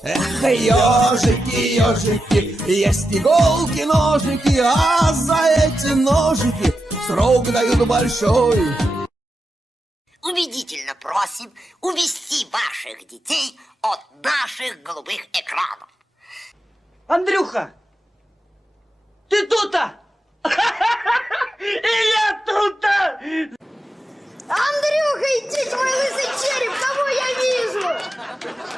Эх, ежики, ежики, есть иголки, ножики, а за эти ножики срок дают большой. Убедительно просим увести ваших детей от наших голубых экранов. Андрюха, ты тут-то? И я тут-то! Андрюха, иди, твой лысый череп, кого я вижу?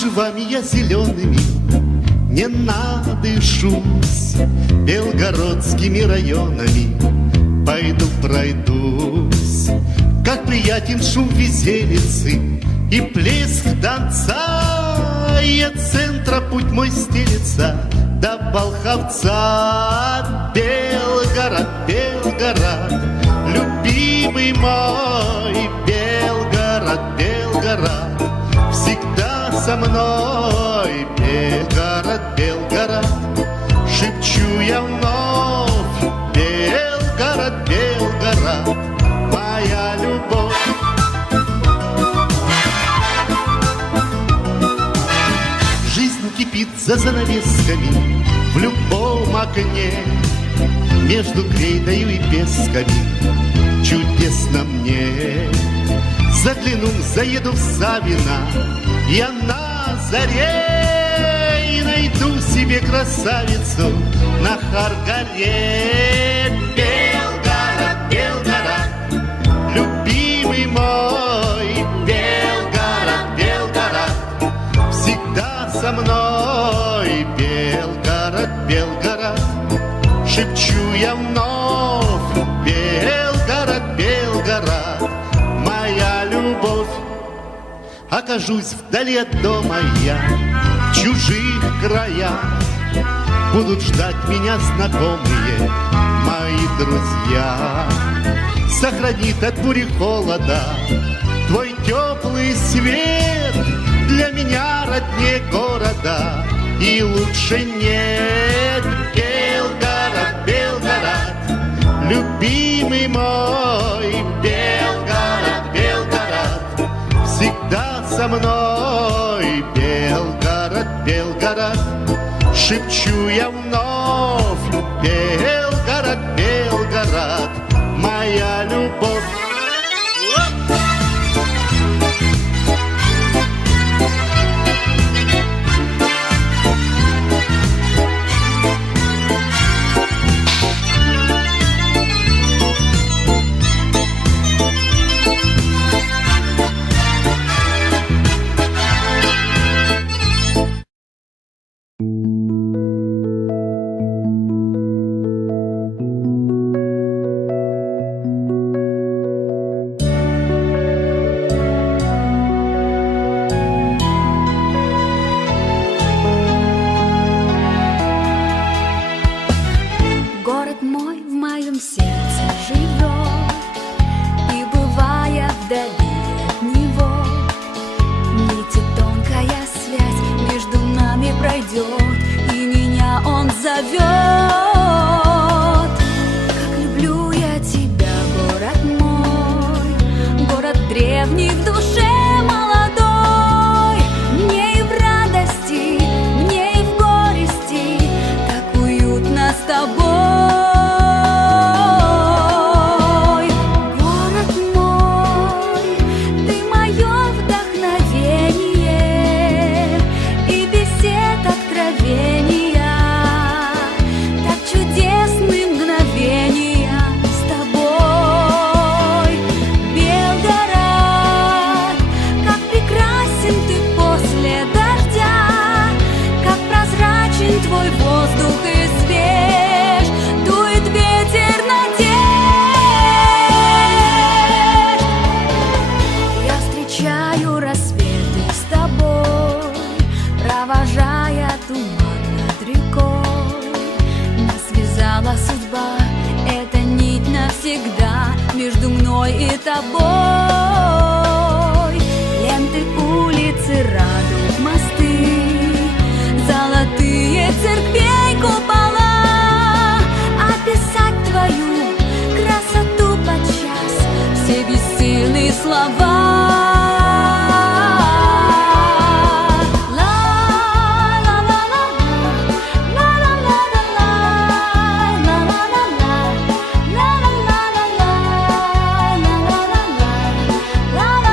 кружевами я зелеными не надышусь, белгородскими районами пойду пройдусь, как приятен шум виселицы и плеск донца, и от центра путь мой стелется до Болховца. Белгород, Белгород, любимый мой, Белгород, Белгород, всегда со мной. Белгород, Белгород, шепчу я вновь, Белгород, Белгород, моя любовь. Жизнь кипит за занавесками в любом окне, между крейдою и песками чудесно мне. Загляну, заеду в Савино, я на заре и найду себе красавицу на Харгаре. Белгород, Белгород, любимый мой, Белгород, Белгород, всегда со мной. Белгород, Белгород, шепчу я вновь, Белгород, Белгород, моя любовь. Окажусь вдали от дома я, в чужих краях, будут ждать меня знакомые мои друзья. Сохранит от бури холода твой теплый свет, для меня роднее города и лучше нет. Белгород, Белгород, любимый мой, Белгород, Белгород, всегда со мной. Белгород, Белгород, шепчу я вновь, Белгород, Белгород, моя любовь. Город мой в моем сердце живет, и бывая вдали от него, нити тонкая связь между нами пройдет, и меня он зовет. Как люблю я тебя, город мой, город древний в душе молодой. Мне и в радости, мне и в горести так уютно с тобой. Твой воздух и свеж, дует ветер надежд. Я встречаю рассветы с тобой, провожая туман над рекой. Нас связала судьба, эта нить навсегда между мной и тобой. Ленты, улицы, радуг, мосты, золотые церквей купола. Описать твою красоту подчас все бессильные слова. La la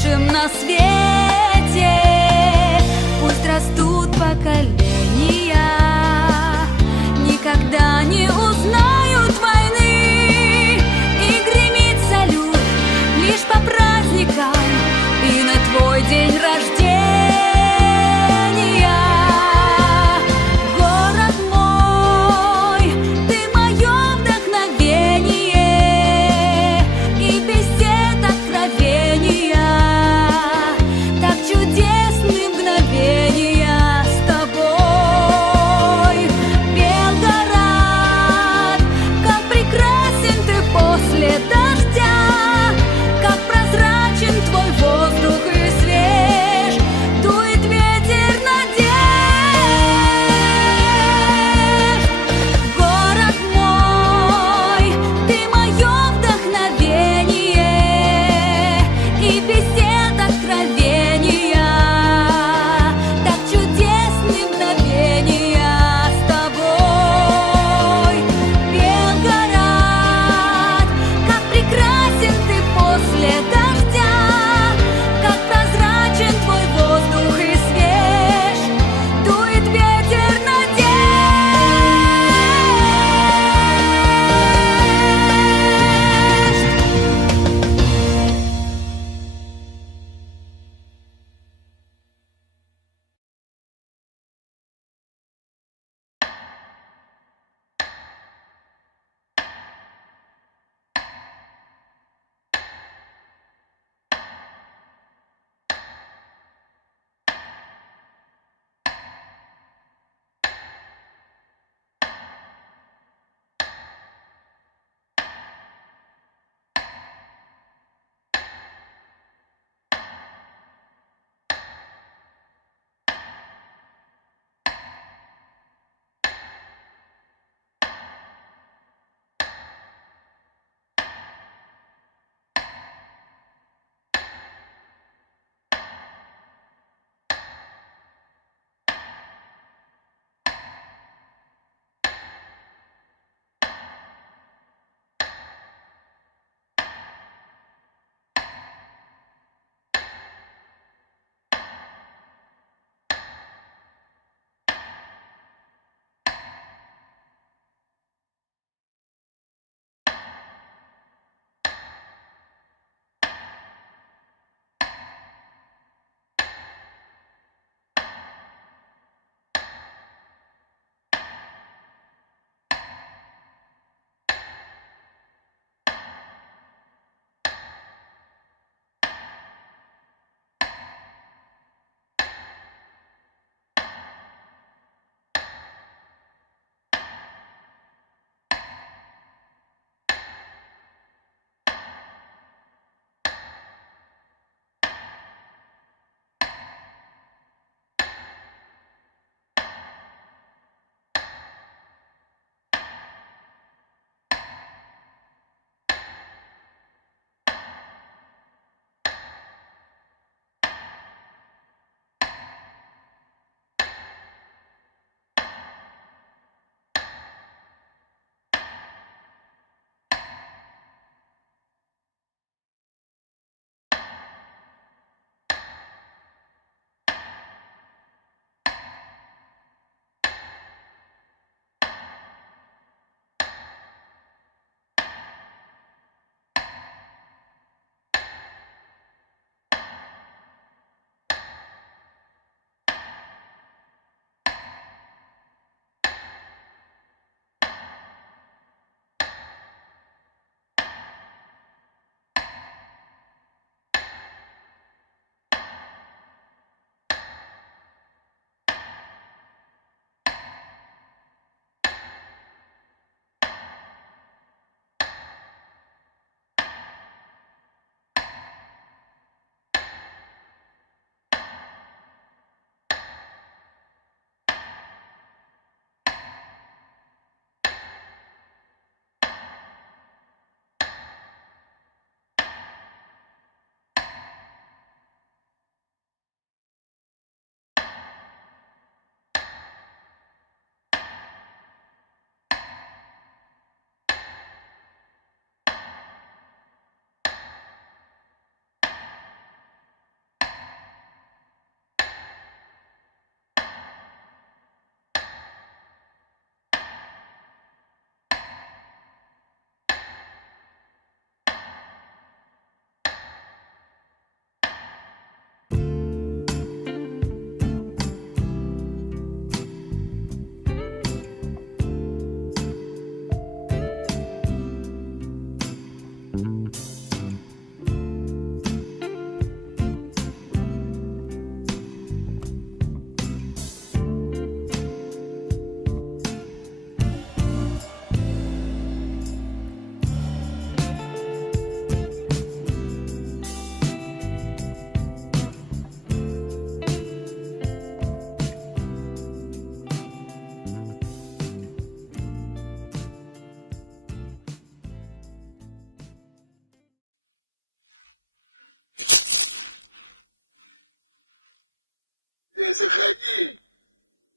лучшим на свете. Пусть растут поколения, никогда не узнают войны. И гремит салют лишь по праздникам и на твой день рождения. Город мой, ты мое вдохновение, и бесед откровения, так чудесны мгновения с тобой. Белгород,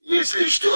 Если что,